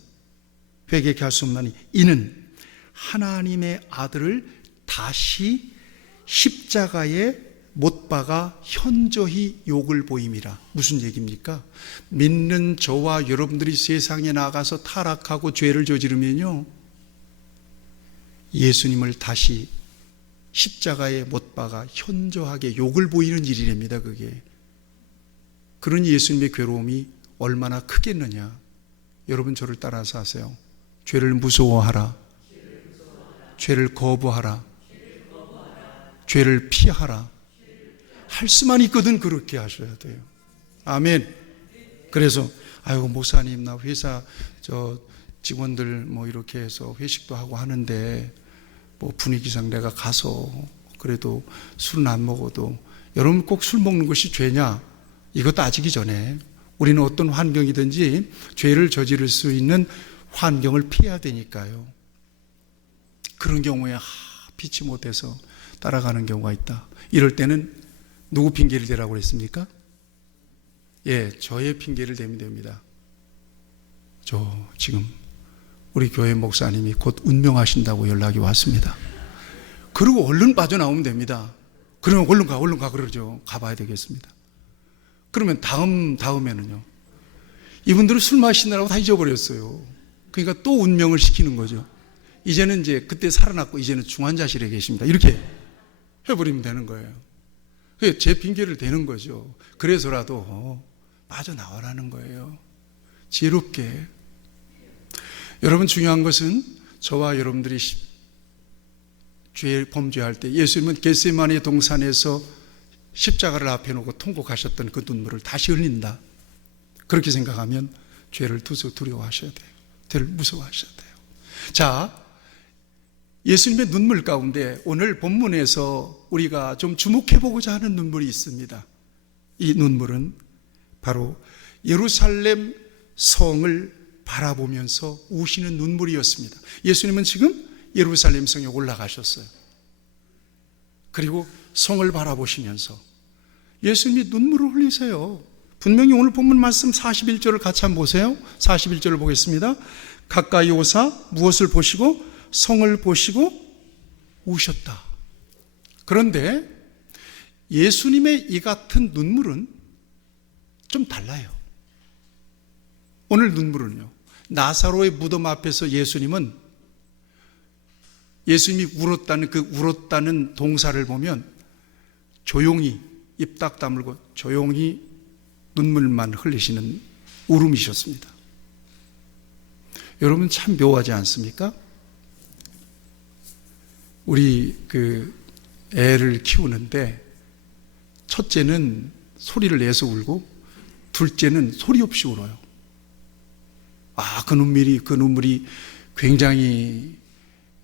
회개케 할 수 없나니 이는 하나님의 아들을 다시 십자가에 못 박아 현저히 욕을 보임이라. 무슨 얘기입니까? 믿는 저와 여러분들이 세상에 나가서 타락하고 죄를 저지르면요, 예수님을 다시 십자가에 못 박아 현저하게 욕을 보이는 일이랍니다. 그게. 그런 예수님의 괴로움이 얼마나 크겠느냐. 여러분, 저를 따라서 하세요. 죄를 무서워하라. 죄를 거부하라. 죄를 피하라. 할 수만 있거든 그렇게 하셔야 돼요. 아멘. 그래서 아이고 목사님, 나 회사 직원들 뭐 이렇게 해서 회식도 하고 하는데 뭐 분위기상 내가 가서 그래도 술은 안 먹어도, 여러분 꼭 술 먹는 것이 죄냐? 이것 따지기 전에 우리는 어떤 환경이든지 죄를 저지를 수 있는 환경을 피해야 되니까요. 그런 경우에 피치 못해서 따라가는 경우가 있다. 이럴 때는 누구 핑계를 대라고 그랬습니까? 예, 저의 핑계를 대면 됩니다. 저 지금 우리 교회 목사님이 곧 운명하신다고 연락이 왔습니다. 그리고 얼른 빠져나오면 됩니다. 그러면 얼른 가 그러죠. 가봐야 되겠습니다. 그러면 다음에는요, 이분들은 술 마시느라고 다 잊어버렸어요. 그러니까 또 운명을 시키는 거죠. 이제는 이제 그때 살아났고 이제는 중환자실에 계십니다. 이렇게 해버리면 되는 거예요. 제 핑계를 대는 거죠. 그래서라도 빠져나와라는 거예요. 지혜롭게. 여러분, 중요한 것은 저와 여러분들이 범죄할 때 예수님은 겟세마네 동산에서 십자가를 앞에 놓고 통곡하셨던 그 눈물을 다시 흘린다. 그렇게 생각하면 죄를 두려워하셔야 돼요. 죄를 무서워하셔야 돼요. 자, 예수님의 눈물 가운데 오늘 본문에서 우리가 좀 주목해보고자 하는 눈물이 있습니다. 이 눈물은 바로 예루살렘 성을 바라보면서 우시는 눈물이었습니다. 예수님은 지금 예루살렘 성에 올라가셨어요. 그리고 성을 바라보시면서 예수님이 눈물을 흘리세요. 분명히 오늘 본문 말씀 41절을 같이 한번 보세요. 41절을 보겠습니다. 가까이 오사 무엇을 보시고 성을 보시고 우셨다. 그런데 예수님의 이 같은 눈물은 좀 달라요. 오늘 눈물은요, 나사로의 무덤 앞에서 예수님이 울었다는 그 울었다는 동사를 보면 조용히 입 딱 다물고 조용히 눈물만 흘리시는 울음이셨습니다. 여러분 참 묘하지 않습니까? 우리 애를 키우는데 첫째는 소리를 내서 울고 둘째는 소리 없이 울어요. 그 눈물이 굉장히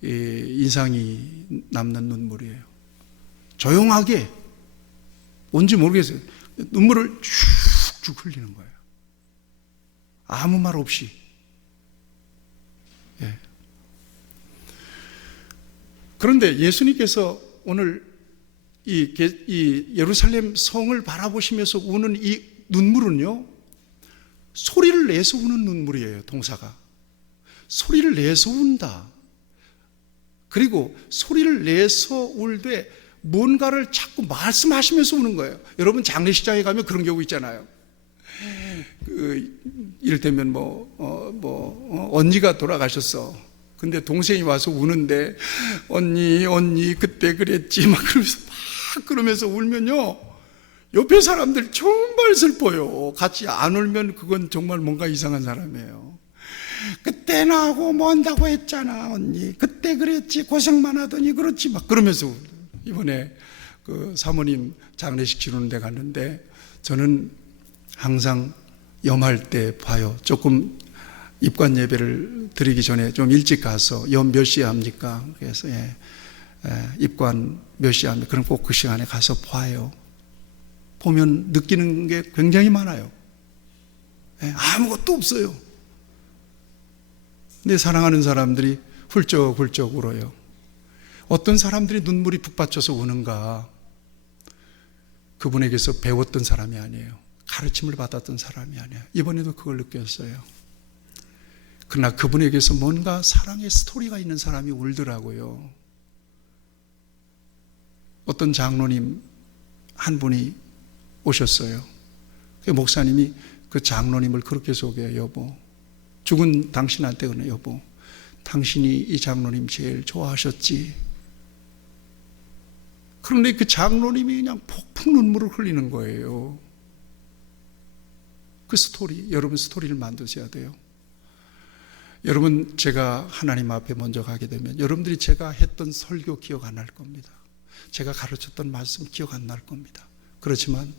인상이 남는 눈물이에요. 조용하게 뭔지 모르겠어요. 눈물을 쭉쭉 흘리는 거예요. 아무 말 없이. 예. 그런데 예수님께서 오늘 이 예루살렘 성을 바라보시면서 우는 이 눈물은요, 소리를 내서 우는 눈물이에요. 동사가 소리를 내서 운다. 그리고 소리를 내서 울되 뭔가를 자꾸 말씀하시면서 우는 거예요. 여러분 장례식장에 가면 그런 경우 있잖아요. 이를테면 언니가 돌아가셨어. 근데 동생이 와서 우는데 언니 그때 그랬지 막 그러면서 울면요, 옆에 사람들 정말 슬퍼요. 같이 안 울면 그건 정말 뭔가 이상한 사람이에요. 그때 나하고 뭐 한다고 했잖아 언니, 그때 그랬지, 고생만 하더니 그렇지 막 그러면서. 이번에 그 사모님 장례식 치르는 데 갔는데 저는 항상 염할 때 봐요. 조금 입관 예배를 드리기 전에 좀 일찍 가서 염 몇 시에 합니까? 그래서 입관 몇 시에 합니까? 그럼 꼭 그 시간에 가서 봐요. 보면 느끼는 게 굉장히 많아요. 아무것도 없어요. 근데 사랑하는 사람들이 훌쩍훌쩍 울어요. 어떤 사람들이 눈물이 북받쳐서 우는가? 그분에게서 배웠던 사람이 아니에요. 가르침을 받았던 사람이 아니에요. 이번에도 그걸 느꼈어요. 그러나 그분에게서 뭔가 사랑의 스토리가 있는 사람이 울더라고요. 어떤 장로님 한 분이 오셨어요. 그 목사님이 그 장로님을 그렇게 소개해요. 여보, 죽은 당신한테 그러네. 여보, 당신이 이 장로님 제일 좋아하셨지. 그런데 그 장로님이 그냥 폭풍 눈물을 흘리는 거예요. 그 스토리, 여러분 스토리를 만드셔야 돼요. 여러분, 제가 하나님 앞에 먼저 가게 되면 여러분들이 제가 했던 설교 기억 안 날 겁니다. 제가 가르쳤던 말씀 기억 안 날 겁니다. 그렇지만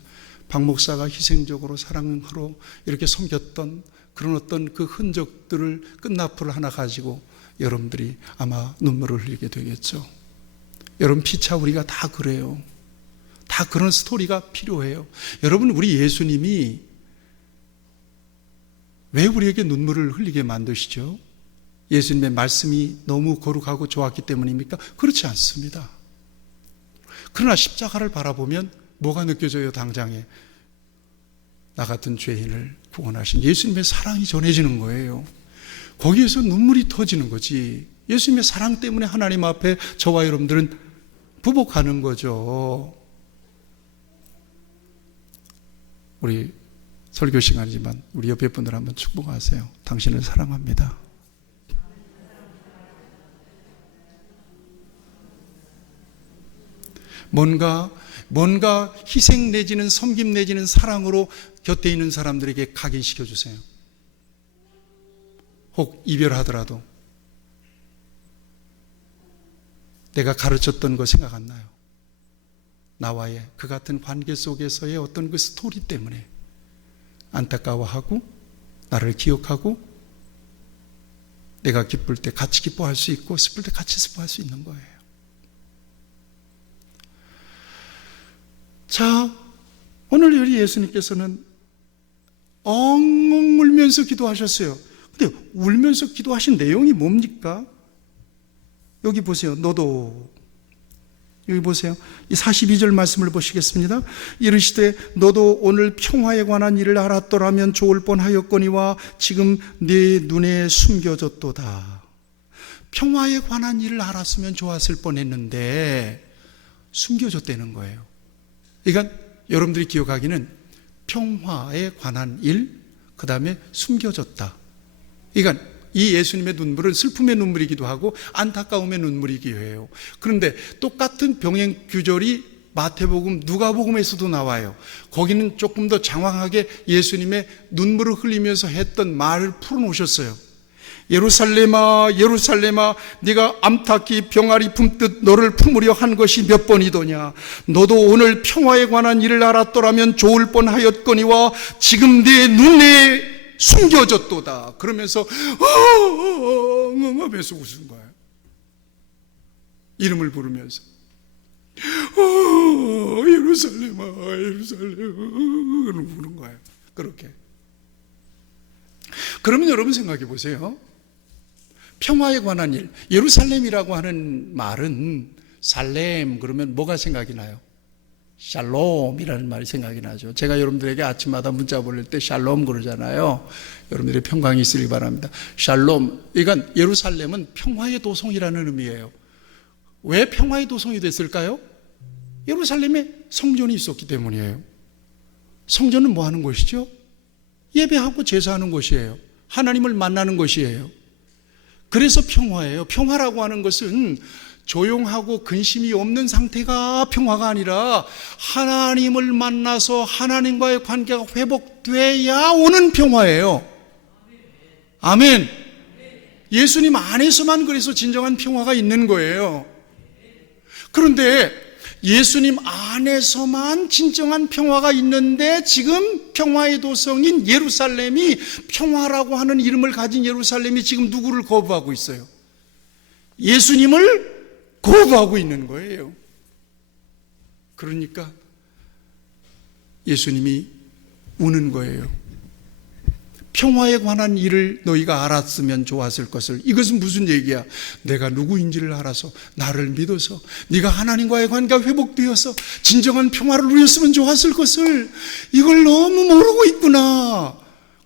박 목사가 희생적으로 사랑으로 이렇게 섬겼던 그런 어떤 그 흔적들을 끝나풀을 하나 가지고 여러분들이 아마 눈물을 흘리게 되겠죠. 여러분 피차 우리가 다 그래요. 다 그런 스토리가 필요해요. 여러분, 우리 예수님이 왜 우리에게 눈물을 흘리게 만드시죠? 예수님의 말씀이 너무 거룩하고 좋았기 때문입니까? 그렇지 않습니다. 그러나 십자가를 바라보면 뭐가 느껴져요? 당장에 나 같은 죄인을 구원하신 예수님의 사랑이 전해지는 거예요. 거기에서 눈물이 터지는 거지. 예수님의 사랑 때문에 하나님 앞에 저와 여러분들은 부복하는 거죠. 우리 설교 시간이지만 우리 옆에 분들 한번 축복하세요. 당신을 사랑합니다. 뭔가 희생 내지는 섬김 내지는 사랑으로 곁에 있는 사람들에게 각인시켜 주세요. 혹 이별하더라도 내가 가르쳤던 거 생각 안 나요? 나와의 그 같은 관계 속에서의 어떤 그 스토리 때문에 안타까워하고 나를 기억하고 내가 기쁠 때 같이 기뻐할 수 있고 슬플 때 같이 슬퍼할 수 있는 거예요. 자, 오늘 우리 예수님께서는 엉엉 울면서 기도하셨어요. 근데 울면서 기도하신 내용이 뭡니까? 여기 보세요. 여기 보세요. 이 42절 말씀을 보시겠습니다. 이르시되 너도 오늘 평화에 관한 일을 알았더라면 좋을 뻔하였거니와 지금 네 눈에 숨겨졌도다. 평화에 관한 일을 알았으면 좋았을 뻔했는데 숨겨졌다는 거예요. 그러니까 여러분들이 기억하기는 평화에 관한 일, 그 다음에 숨겨졌다. 그러니까 이 예수님의 눈물은 슬픔의 눈물이기도 하고 안타까움의 눈물이기도 해요. 그런데 똑같은 병행 규절이 마태복음, 누가복음에서도 나와요. 거기는 조금 더 장황하게 예수님의 눈물을 흘리면서 했던 말을 풀어놓으셨어요. 예루살렘아 예루살렘아 네가 암탉이 병아리 품듯 너를 품으려 한 것이 몇 번이더냐. 너도 오늘 평화에 관한 일을 알았더라면 좋을 뻔하였거니와 지금 네 눈에 숨겨졌도다. 그러면서 하면서 웃은 거예요. 이름을 부르면서 예루살렘아 예루살렘 부르는 거예요. 그렇게. 그러면 여러분 생각해 보세요. 평화에 관한 일, 예루살렘이라고 하는 말은 살렘 그러면 뭐가 생각이 나요? 샬롬이라는 말이 생각이 나죠. 제가 여러분들에게 아침마다 문자 보낼 때 샬롬 그러잖아요. 여러분들의 평강이 있으리 바랍니다. 샬롬, 그러니까 예루살렘은 평화의 도성이라는 의미예요. 왜 평화의 도성이 됐을까요? 예루살렘에 성전이 있었기 때문이에요. 성전은 뭐 하는 곳이죠? 예배하고 제사하는 곳이에요. 하나님을 만나는 곳이에요. 그래서 평화예요. 평화라고 하는 것은 조용하고 근심이 없는 상태가 평화가 아니라 하나님을 만나서 하나님과의 관계가 회복돼야 오는 평화예요. 아멘. 예수님 안에서만 그래서 진정한 평화가 있는 거예요. 그런데 예수님 안에서만 진정한 평화가 있는데 지금 평화의 도성인 예루살렘이, 평화라고 하는 이름을 가진 예루살렘이 지금 누구를 거부하고 있어요? 예수님을 거부하고 있는 거예요. 그러니까 예수님이 우는 거예요. 평화에 관한 일을 너희가 알았으면 좋았을 것을. 이것은 무슨 얘기야? 내가 누구인지를 알아서 나를 믿어서 네가 하나님과의 관계가 회복되어서 진정한 평화를 누렸으면 좋았을 것을 이걸 너무 모르고 있구나.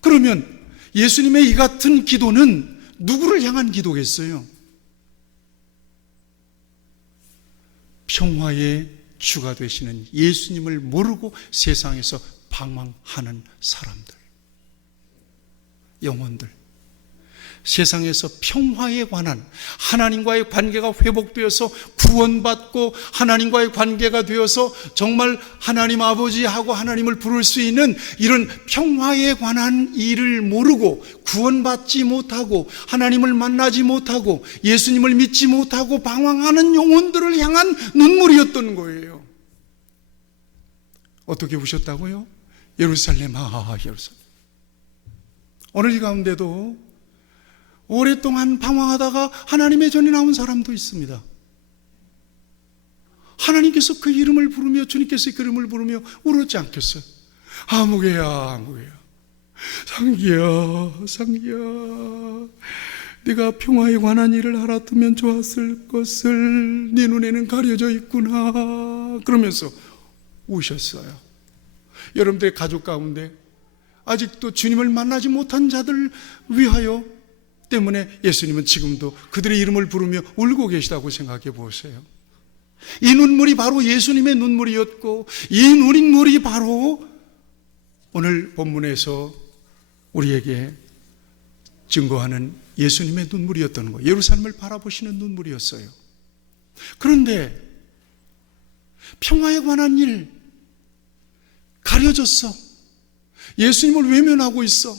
그러면 예수님의 이 같은 기도는 누구를 향한 기도겠어요? 평화의 주가 되시는 예수님을 모르고 세상에서 방황하는 사람들, 영혼들, 세상에서 평화에 관한 하나님과의 관계가 회복되어서 구원받고 하나님과의 관계가 되어서 정말 하나님 아버지하고 하나님을 부를 수 있는 이런 평화에 관한 일을 모르고 구원받지 못하고 하나님을 만나지 못하고 예수님을 믿지 못하고 방황하는 영혼들을 향한 눈물이었던 거예요. 어떻게 우셨다고요? 예루살렘아 예루살렘. 오늘 이 가운데도 오랫동안 방황하다가 하나님의 전에 나온 사람도 있습니다. 하나님께서 그 이름을 부르며 주님께서 그 이름을 부르며 울었지 않겠어요? 아무개야 아무개야 상기야 상기야 네가 평화에 관한 일을 알았으면 좋았을 것을 네 눈에는 가려져 있구나 그러면서 우셨어요. 여러분들의 가족 가운데 아직도 주님을 만나지 못한 자들 위하여 때문에 예수님은 지금도 그들의 이름을 부르며 울고 계시다고 생각해 보세요. 이 눈물이 바로 예수님의 눈물이었고 이 눈물이 바로 오늘 본문에서 우리에게 증거하는 예수님의 눈물이었던 거예요. 예루살렘을 바라보시는 눈물이었어요. 그런데 평화에 관한 일 가려졌어. 예수님을 외면하고 있어.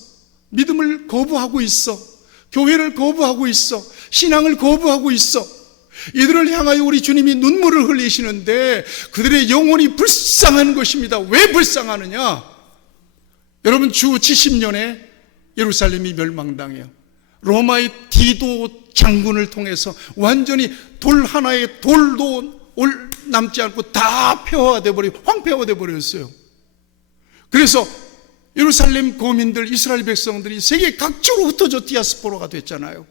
믿음을 거부하고 있어. 교회를 거부하고 있어. 신앙을 거부하고 있어. 이들을 향하여 우리 주님이 눈물을 흘리시는데 그들의 영혼이 불쌍한 것입니다. 왜 불쌍하느냐? 여러분, 주 70년에 예루살렘이 멸망당해요. 로마의 디도 장군을 통해서 완전히 돌 하나의 돌도 남지 않고 다 폐허화되어 버리고 황폐화되어 버렸어요. 그래서 예루살렘 거민들, 이스라엘 백성들이 세계 각지로 흩어져 디아스포라가 됐잖아요.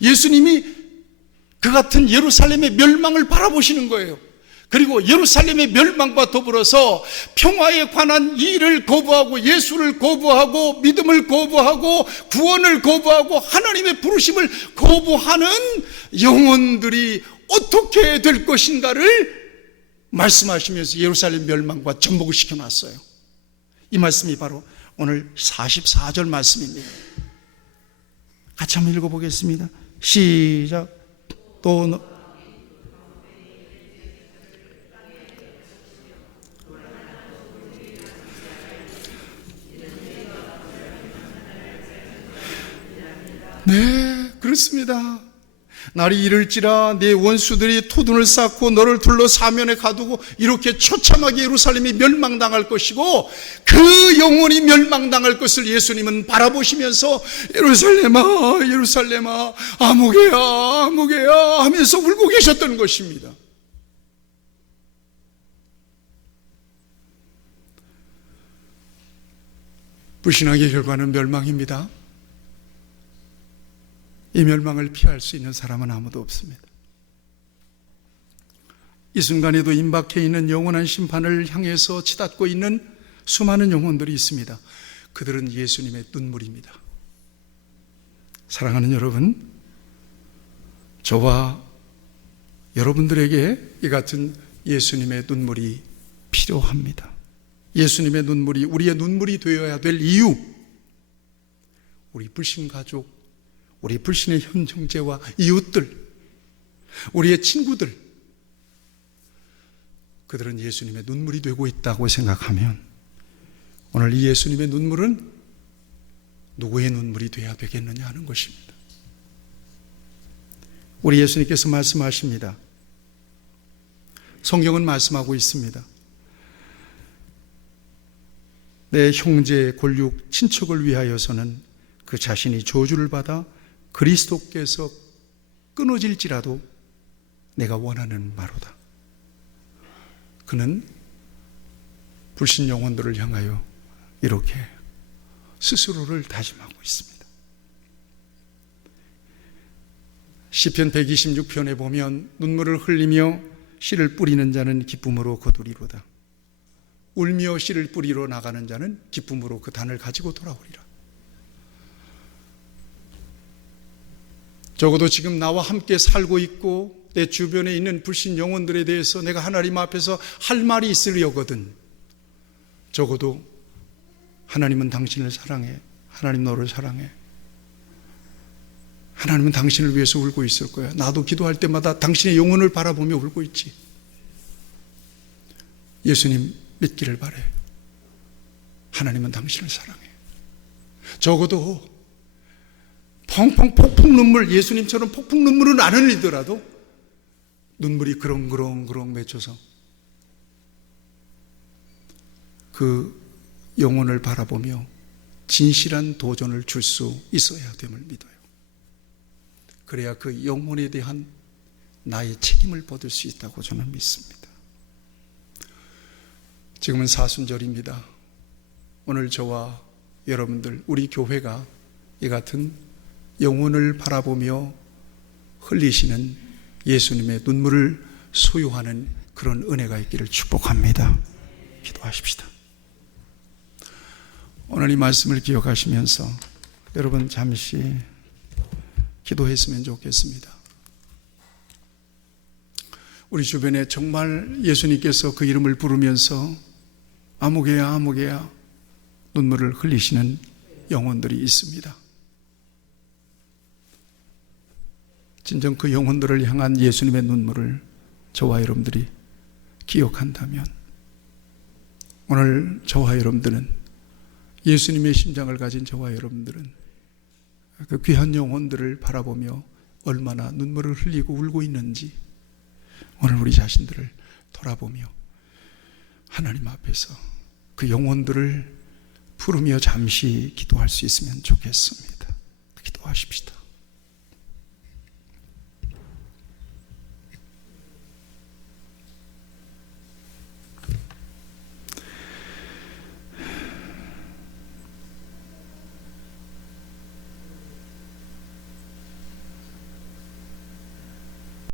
예수님이 그 같은 예루살렘의 멸망을 바라보시는 거예요. 그리고 예루살렘의 멸망과 더불어서 평화에 관한 일을 거부하고 예수를 거부하고 믿음을 거부하고 구원을 거부하고 하나님의 부르심을 거부하는 영혼들이 어떻게 될 것인가를 말씀하시면서 예루살렘 멸망과 접목을 시켜놨어요. 이 말씀이 바로 오늘 44절 말씀입니다. 같이 한번 읽어보겠습니다. 시작. 또 네, 그렇습니다. 날이 이를지라 네 원수들이 토둔을 쌓고 너를 둘러 사면에 가두고 이렇게 처참하게 예루살렘이 멸망당할 것이고 그 영혼이 멸망당할 것을 예수님은 바라보시면서 예루살렘아 예루살렘아 아무개야 아무개야 하면서 울고 계셨던 것입니다. 불신앙의 결과는 멸망입니다. 이 멸망을 피할 수 있는 사람은 아무도 없습니다. 이 순간에도 임박해 있는 영원한 심판을 향해서 치닫고 있는 수많은 영혼들이 있습니다. 그들은 예수님의 눈물입니다. 사랑하는 여러분, 저와 여러분들에게 이 같은 예수님의 눈물이 필요합니다. 예수님의 눈물이 우리의 눈물이 되어야 될 이유, 우리 불신 가족, 우리 불신의 현 형제와 이웃들, 우리의 친구들, 그들은 예수님의 눈물이 되고 있다고 생각하면 오늘 이 예수님의 눈물은 누구의 눈물이 되어야 되겠느냐 하는 것입니다. 우리 예수님께서 말씀하십니다. 성경은 말씀하고 있습니다. 내 형제, 골육, 친척을 위하여서는 그 자신이 저주를 받아 그리스도께서 끊어질지라도 내가 원하는 바로다. 그는 불신 영혼들을 향하여 이렇게 스스로를 다짐하고 있습니다. 시편 126편에 보면 눈물을 흘리며 씨를 뿌리는 자는 기쁨으로 거두리로다. 울며 씨를 뿌리러 나가는 자는 기쁨으로 그 단을 가지고 돌아오리라. 적어도 지금 나와 함께 살고 있고 내 주변에 있는 불신 영혼들에 대해서 내가 하나님 앞에서 할 말이 있으려거든. 적어도 하나님은 당신을 사랑해. 하나님 너를 사랑해. 하나님은 당신을 위해서 울고 있을 거야. 나도 기도할 때마다 당신의 영혼을 바라보며 울고 있지. 예수님 믿기를 바래. 하나님은 당신을 사랑해. 적어도 펑펑 폭풍 눈물, 예수님처럼 폭풍 눈물은 안 흘리더라도 눈물이 그렁그렁 맺혀서 그 영혼을 바라보며 진실한 도전을 줄 수 있어야 됨을 믿어요. 그래야 그 영혼에 대한 나의 책임을 받을 수 있다고 저는 믿습니다. 지금은 사순절입니다. 오늘 저와 여러분들, 우리 교회가 이 같은 영혼을 바라보며 흘리시는 예수님의 눈물을 소유하는 그런 은혜가 있기를 축복합니다. 기도하십시다. 오늘 이 말씀을 기억하시면서 여러분 잠시 기도했으면 좋겠습니다. 우리 주변에 정말 예수님께서 그 이름을 부르면서 아무개야 아무개야 눈물을 흘리시는 영혼들이 있습니다. 진정 그 영혼들을 향한 예수님의 눈물을 저와 여러분들이 기억한다면 오늘 저와 여러분들은, 예수님의 심장을 가진 저와 여러분들은 그 귀한 영혼들을 바라보며 얼마나 눈물을 흘리고 울고 있는지 오늘 우리 자신들을 돌아보며 하나님 앞에서 그 영혼들을 부르며 잠시 기도할 수 있으면 좋겠습니다. 기도하십시다.